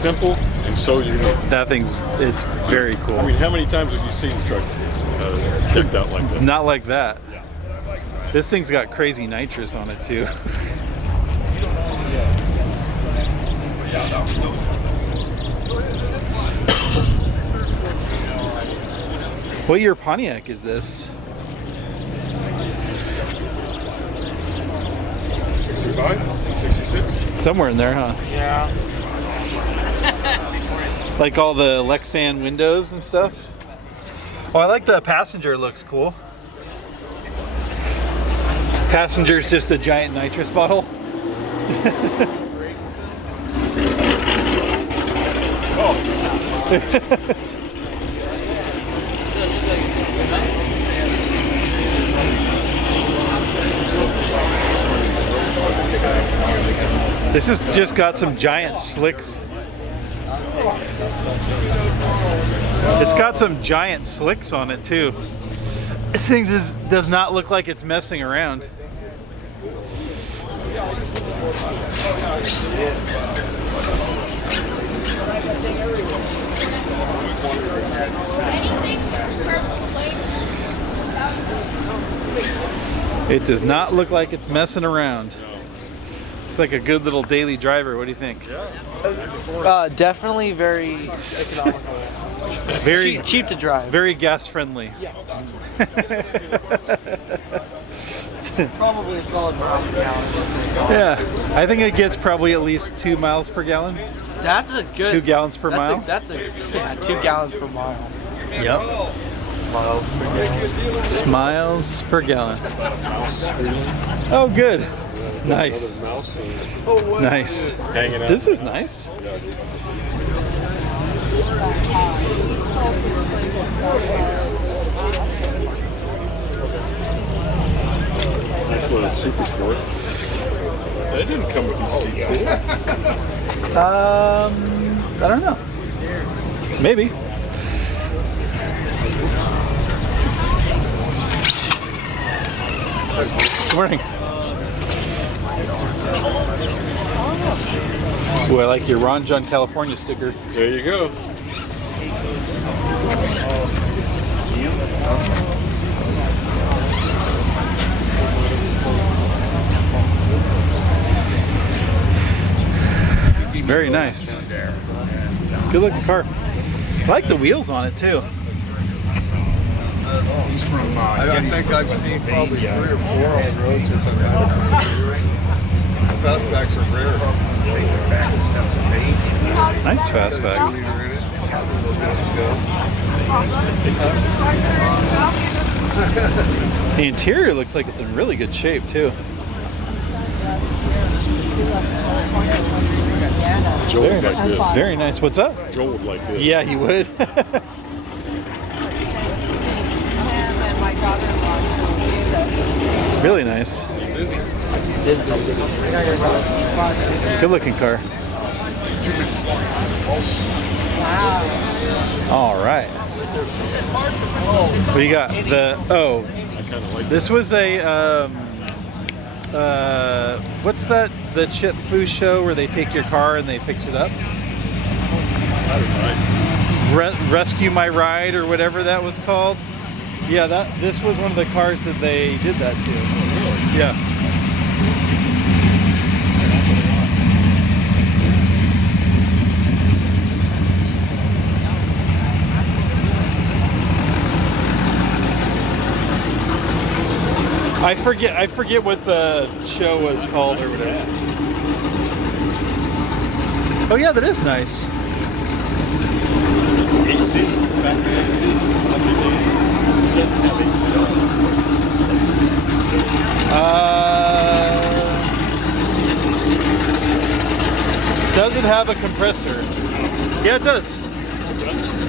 simple and so unique. That it's very cool. I mean, how many times have you seen the truck decked out like that? Not like that. This thing's got crazy nitrous on it too. What year Pontiac is this? 65? 66? Somewhere in there, huh? Yeah. Like all the Lexan windows and stuff. Oh, I like the passenger, looks cool. Passenger's just a giant nitrous bottle. This has just got some giant slicks. It's got some giant slicks on it too. This thing does not look like it's messing around. It does not look like it's messing around. It's like a good little daily driver. What do you think? Definitely very economical. Very cheap to drive. Very gas friendly. Yeah. Probably a solid mile per gallon. Yeah, I think it gets probably at least 2 miles per gallon. That's a good. 2 gallons per mile. Yeah, 2 gallons per mile. Yep. Smiles per gallon. Smiles per gallon. Oh, good. Nice. Nice. This is nice. Nice little Super Sport. That didn't come with these seats, did it? I don't know. Maybe. Good morning. Ooh, I like your Ron John California sticker. There you go. Very nice. Good looking car. I like the wheels on it too. He's from, I think I've seen probably 3 or 4 on the road since I've had it. Fastbacks are rare. Nice fastback. The interior looks like it's in really good shape too. Joel would like this. Very nice. What's up? Joel would like this. Yeah, he would. Really nice. Good looking car. All right. What do you got? This was a what's that? The Chip Fu show where they take your car and they fix it up? Rescue My Ride or whatever that was called. Yeah, this was one of the cars that they did that to. Yeah. I forget what the show was called or whatever. Oh yeah, that is nice. AC, factory AC. Does it have a compressor? Yeah, it does.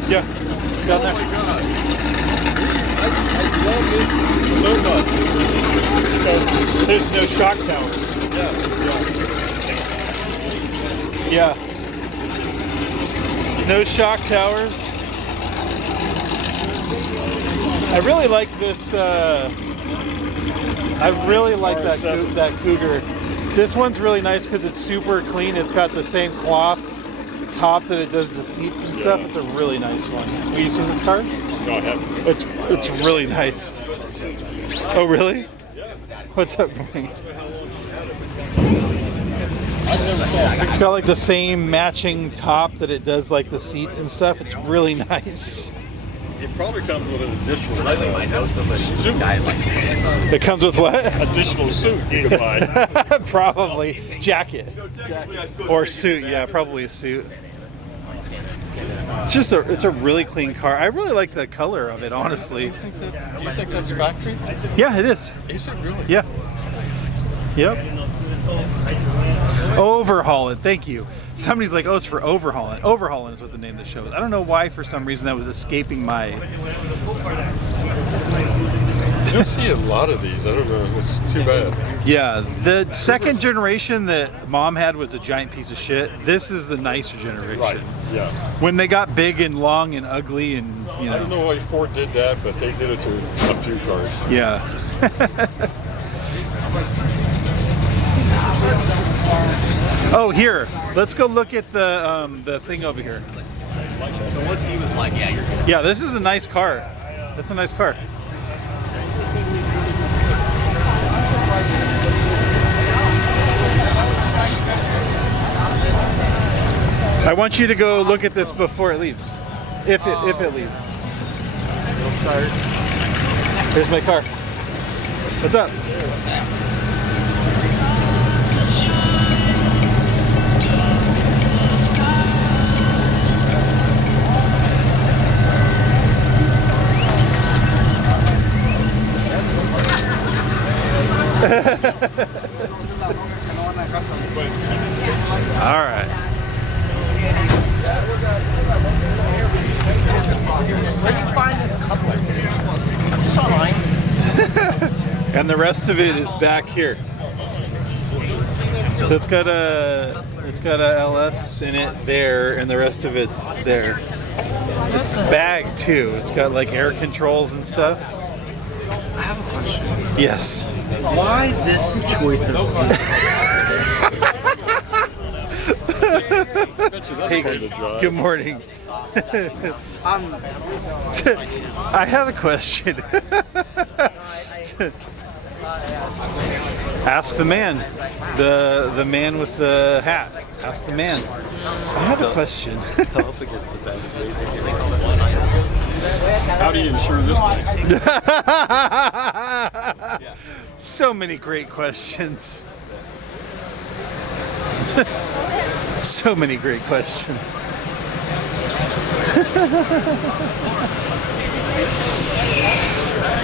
Yeah, down there. I love this so much. There's no shock towers. Yeah. No shock towers. I really like this. I really like that Cougar. This one's really nice because it's super clean. It's got the same cloth top that it does the seats and stuff. It's a really nice one. Have you seen this car? No, I haven't. It's really nice. Oh, really? What's up, boy? It's got like the same matching top that it does like the seats and stuff. It's really nice. It probably comes with an additional suit. It comes with what? Additional suit you can buy. Probably jacket or suit. Yeah, probably a suit. It's a really clean car. I really like the color of it, honestly. Do you think that's factory? Yeah, it is. Is it really? Yeah. Yep. Overhauling. Thank you. Somebody's like, oh, it's for overhauling. Overhauling is what the name of the show is. I don't know why, for some reason, that was escaping my. You see a lot of these. I don't know. It's too bad. Yeah, the second generation that Mom had was a giant piece of shit. This is the nicer generation. Right. Yeah. When they got big and long and ugly and, you know. I don't know why Ford did that, but they did it to a few cars. Yeah. Oh, here. Let's go look at the thing over here. So once he was like, yeah, you're good. Yeah, this is a nice car. That's a nice car. I want you to go look at this before it leaves. If it leaves. We'll start. Here's my car. What's up? All right. Where do you find this coupler? Just online. And the rest of it is back here. So it's got a LS in it there, and the rest of it's there. It's bagged too. It's got like air controls and stuff. I have a question. Yes. Why this choice of food? Hey, good morning. I have a question. Ask the man. The man with the hat. Ask the man. I have a question. How do you insure this thing? So many great questions. So many great questions.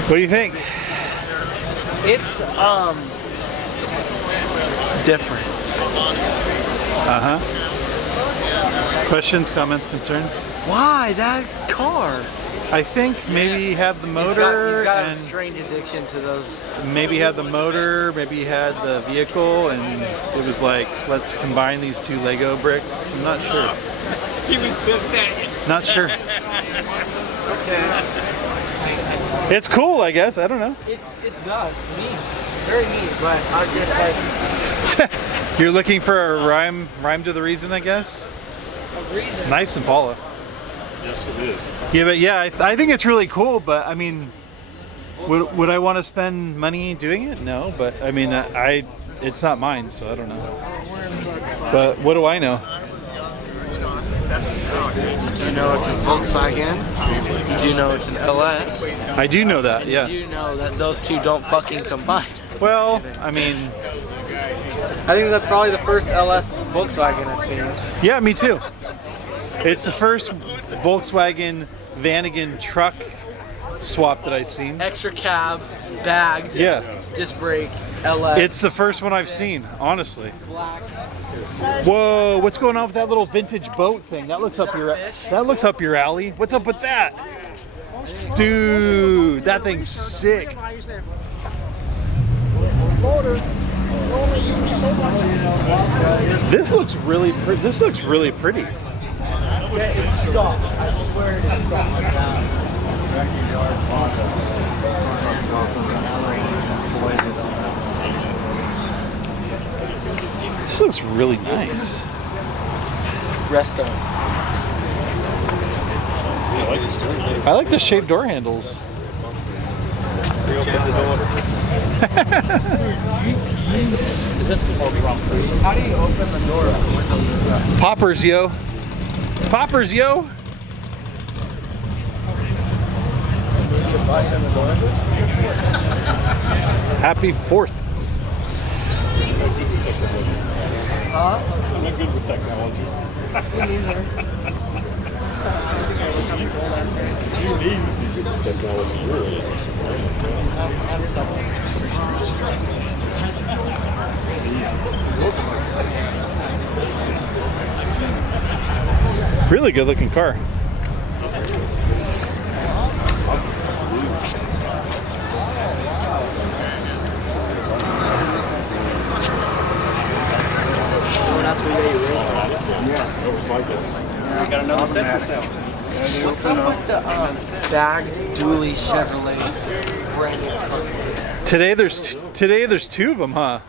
What do you think? It's different. Uh-huh. Questions, comments, concerns? Why that car? I think maybe he had the motor He's got a and strange addiction to those. maybe he had the motor, maybe he had the vehicle, and it was like, let's combine these two Lego bricks. I'm not sure. He was pissed at you. Not sure. Okay. It's cool, I guess. I don't know. It's nuts. Neat. Very neat, but I just like You're looking for a rhyme to the reason, I guess? a reason. Nice Impala. Yes, it is. Yeah, but yeah, I think it's really cool, but I mean, would I want to spend money doing it? No, but I mean, it's not mine, so I don't know. But what do I know? Do you know it's a Volkswagen? Do you know it's an LS? I do know that, yeah. Do you know that those two don't fucking combine? Well, I mean, I think that's probably the first LS Volkswagen I've seen. yeah, me too. It's the first Volkswagen Vanagon truck swap that I've seen. Extra cab, bagged, Yeah, disc brake, LS. it's the first one I've seen, honestly. black. Whoa, what's going on with that little vintage boat thing? That looks up your alley. What's up with that? Dude, that thing's sick. This looks really pretty. This looks really pretty. It's stock. I swear it is stock. This looks really nice. Resto. I like the shaved door handles. How do you open the door? Poppers, yo. Poppers, yo. Happy 4th. I'm not good with technology. You need technology, really. Really good looking car. That was my guess. We got another set for sale. What's up with the bagged dually Chevrolet branded trucks? Today there's 2 of them, huh?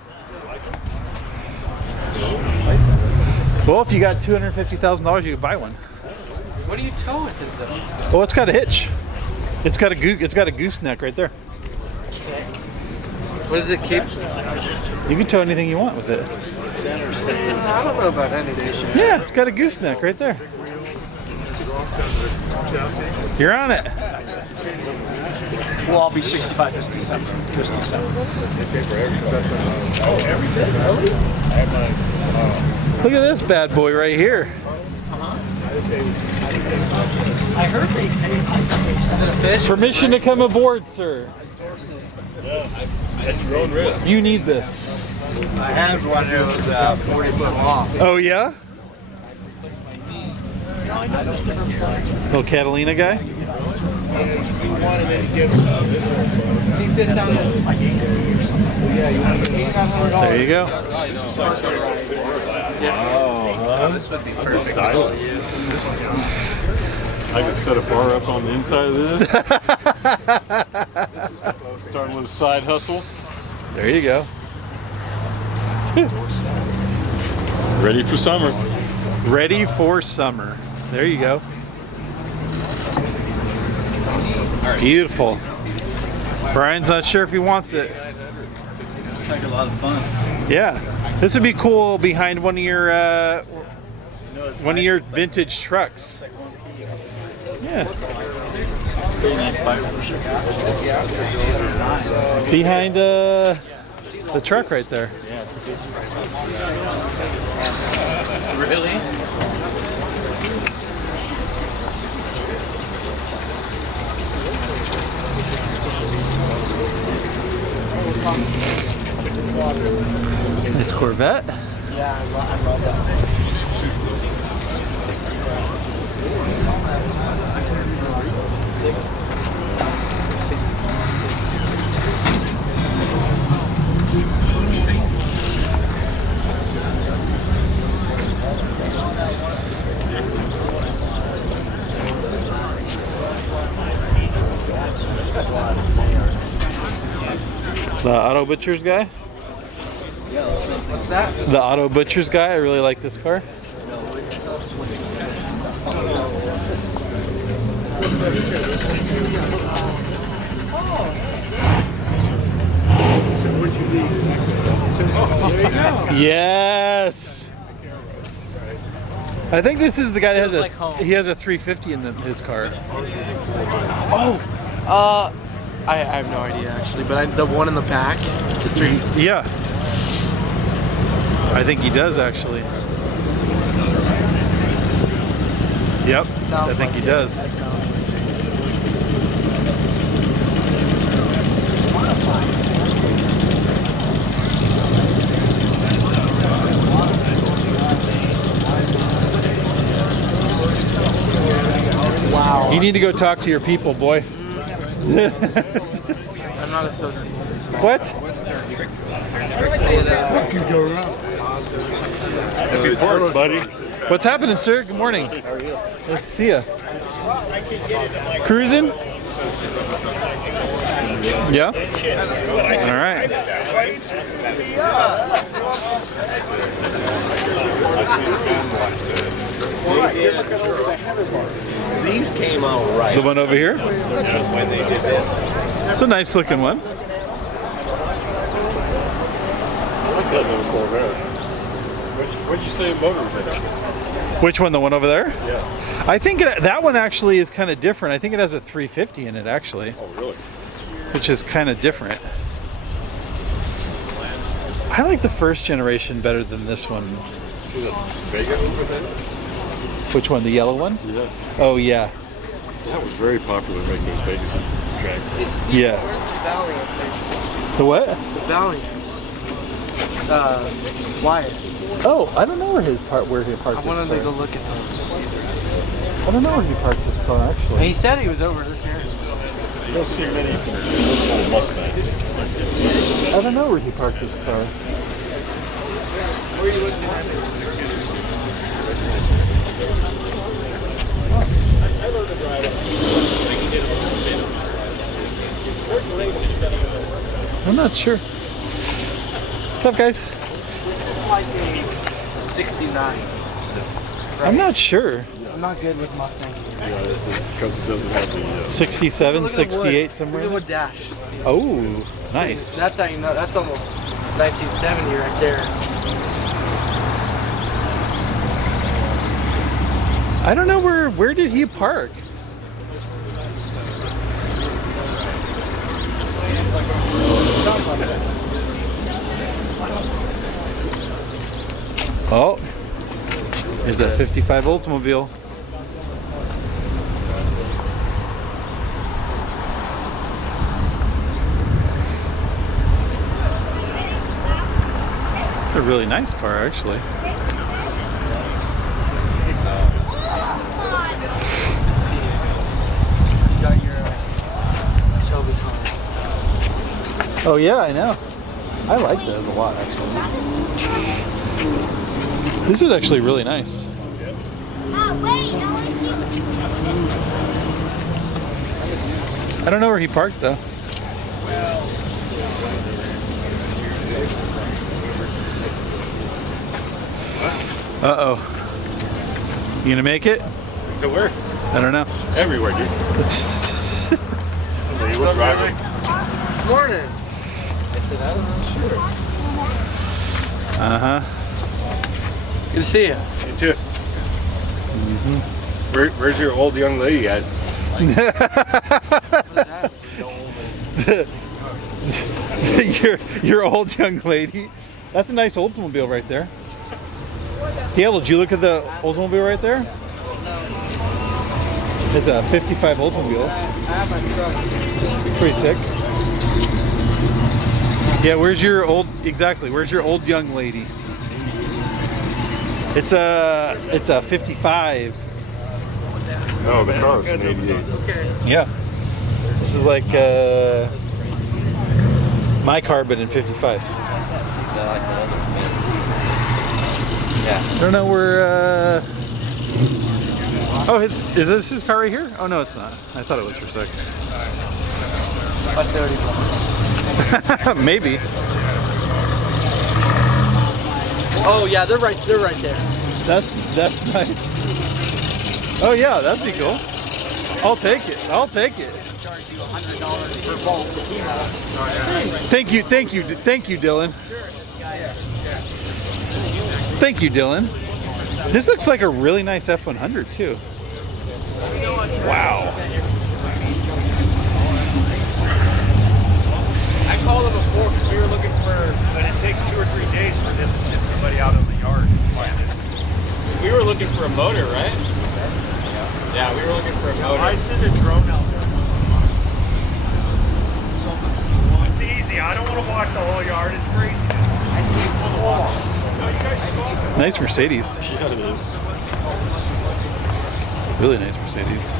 Well, if you got $250,000, you could buy one. What do you tow with it though? Well, it's got a hitch. It's got a gooseneck right there. What does it keep? You can tow anything you want with it. I don't know about anything. Yeah, it's got a gooseneck right there. You're on it. Well, I'll be 65 this December. Look at this bad boy right here. I heard they pay. Is it a fish? Permission to come aboard, sir. At your own risk. You need this. I had one that was 40 foot long. Oh yeah? Little Catalina guy? There you go. This would be perfect. I could set a bar up on the inside of this. Starting with a side hustle. There you go. Ready for summer. Ready for summer. There you go. Beautiful. Brian's not sure if he wants it. Looks like a lot of fun. Yeah, this would be cool behind one of your vintage trucks. Yeah. Pretty nice bike. Behind the truck right there. Really? Nice Corvette. Yeah, I love that. The Auto Butchers guy? What's that? The Auto Butchers guy. I really like this car. Yes. I think this is the guy that has Feels like home. he has a 350 in his car. I have no idea actually, but the one in the back, the three. Yeah. I think he does actually. Yep. I think he does. Wow. You need to go talk to your people, boy. I'm not associated. What? Happy 4th, buddy. What's happening, sir? Good morning. How are you? Nice to see you. Cruising? Yeah? All right. These came out right. The one over here? When they did this. It's a nice looking one. What's that little Corvette? What'd you say motor was in it? Which one? The one over there? Yeah. I think that one actually is kind of different. I think it has a 350 in it actually, Oh, really? which is kind of different. I like the first generation better than this one. See the Vega over there? Which one? The yellow one? Yeah. Oh yeah. That was very popular making those Vegas track. Yeah. Where's the Valiant? The what? The Valiant. Wyatt. Oh, I don't know where he parked I his wanted to go car. look at those. I don't know where he parked his car actually. He said he was over this area. You don't see many little Mustangs. I don't know where he parked his car. Where are you looking at? I'm not sure. What's up, guys? This is like a 69. I'm not sure. I'm not good with Mustang. Yeah, because it doesn't have the. 67, Look at the wood. 68, somewhere. Look in at the there? wood dash. Oh, nice. That's how you know. That's almost 1970 right there. I don't know where did he park? Oh, here's a 55 Oldsmobile. A really nice car, actually. You got your Shelby car. Oh yeah, I know. I like those a lot, actually. This is actually really nice. I don't know where he parked though. Uh-oh. You gonna make it? To where? I don't know. Everywhere, dude. You were driving. Morning. I said, I don't know. Sure. Uh-huh. Good to see you. You too. Where's your old young lady at? What's that? your old young lady. That's a nice Oldsmobile right there. Dale, did you look at the Oldsmobile right there? It's a 55 Oldsmobile. I have my truck. It's pretty sick. Yeah, where's your old young lady? It's a 55. No, the car's an 88. Okay. Yeah. This is like my car, but in 55. I don't know where. Oh, is this his car right here? Oh no, it's not. I thought it was for a sec. Maybe. Oh yeah, they're right there. That's nice. Oh yeah, that'd be cool. I'll take it. Thank you, Dylan. Thank you, Dylan. This looks like a really nice F100 too. Wow. I called them before because we were looking for, but it takes 2 or 3 days for them to send somebody out in the yard to find this. We were looking for a motor, right? Yeah, we were looking for a motor. I send a drone out there. It's easy. I don't want to walk the whole yard. It's great. I see it full of water. No, you guys saw it. Nice Mercedes. Yeah, it is. Really nice Mercedes.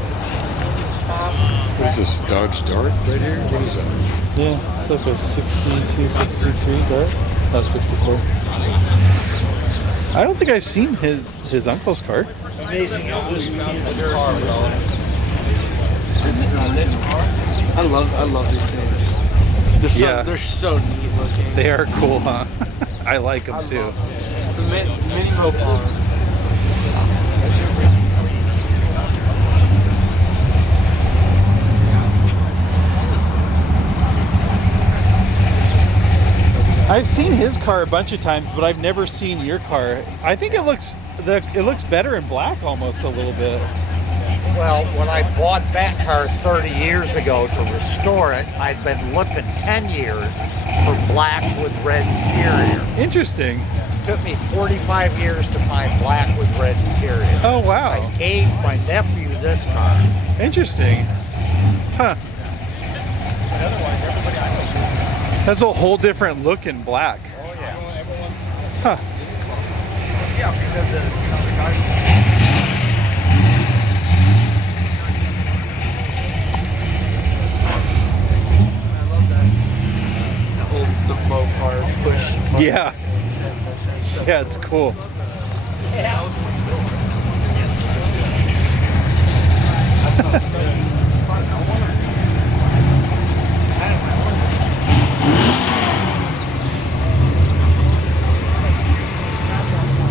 What is this, Dodge Dart right here? What is that? Yeah, it's like a 62, 63 car. Not 64. I don't think I've seen his uncle's car. Amazing how this car, bro. I love these things. They're so neat looking. They are cool, huh? I like them too. It's a mini mopar. I've seen his car a bunch of times, but I've never seen your car. I think it looks better in black almost a little bit. Well, when I bought that car 30 years ago to restore it, I'd been looking 10 years for black with red interior. Interesting. It took me 45 years to find black with red interior. Oh wow. I gave my nephew this car. Interesting. Huh. That's a whole different look in black. Oh yeah. Huh. Yeah, because the guy. The Mopar push. Yeah. Yeah, it's cool.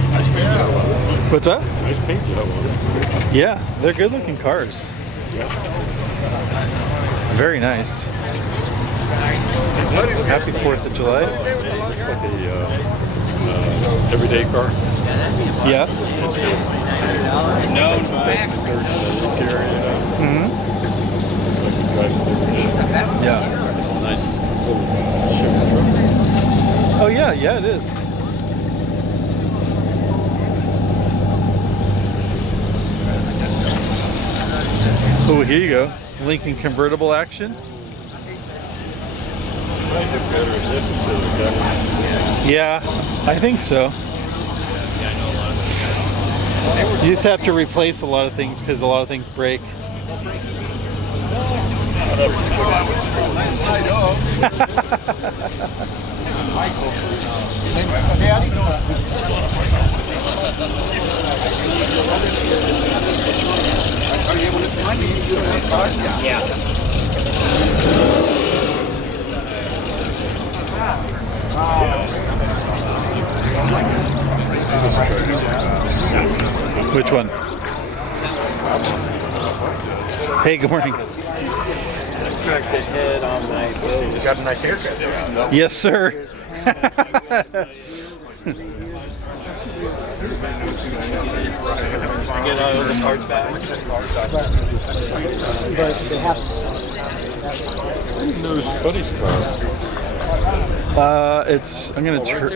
Nice paint job on it. What's up? Nice paint job on it. Yeah, they're good looking cars. Yeah. Very nice. Happy 4th of July. Looks like a everyday car. Yeah. No, interior. Mm-hmm. Yeah. Nice little Chevy truck. Oh yeah, yeah it is. Oh, here you go. Lincoln convertible action. Might look better in this instead of that one. Yeah, I think so. You just have to replace a lot of things because a lot of things break. Which one? Hey, good morning. Cracked the head on my boat. You got a nice haircut. Yes, sir. Get all the parts back. But they have Notice Buddy's car. I'm gonna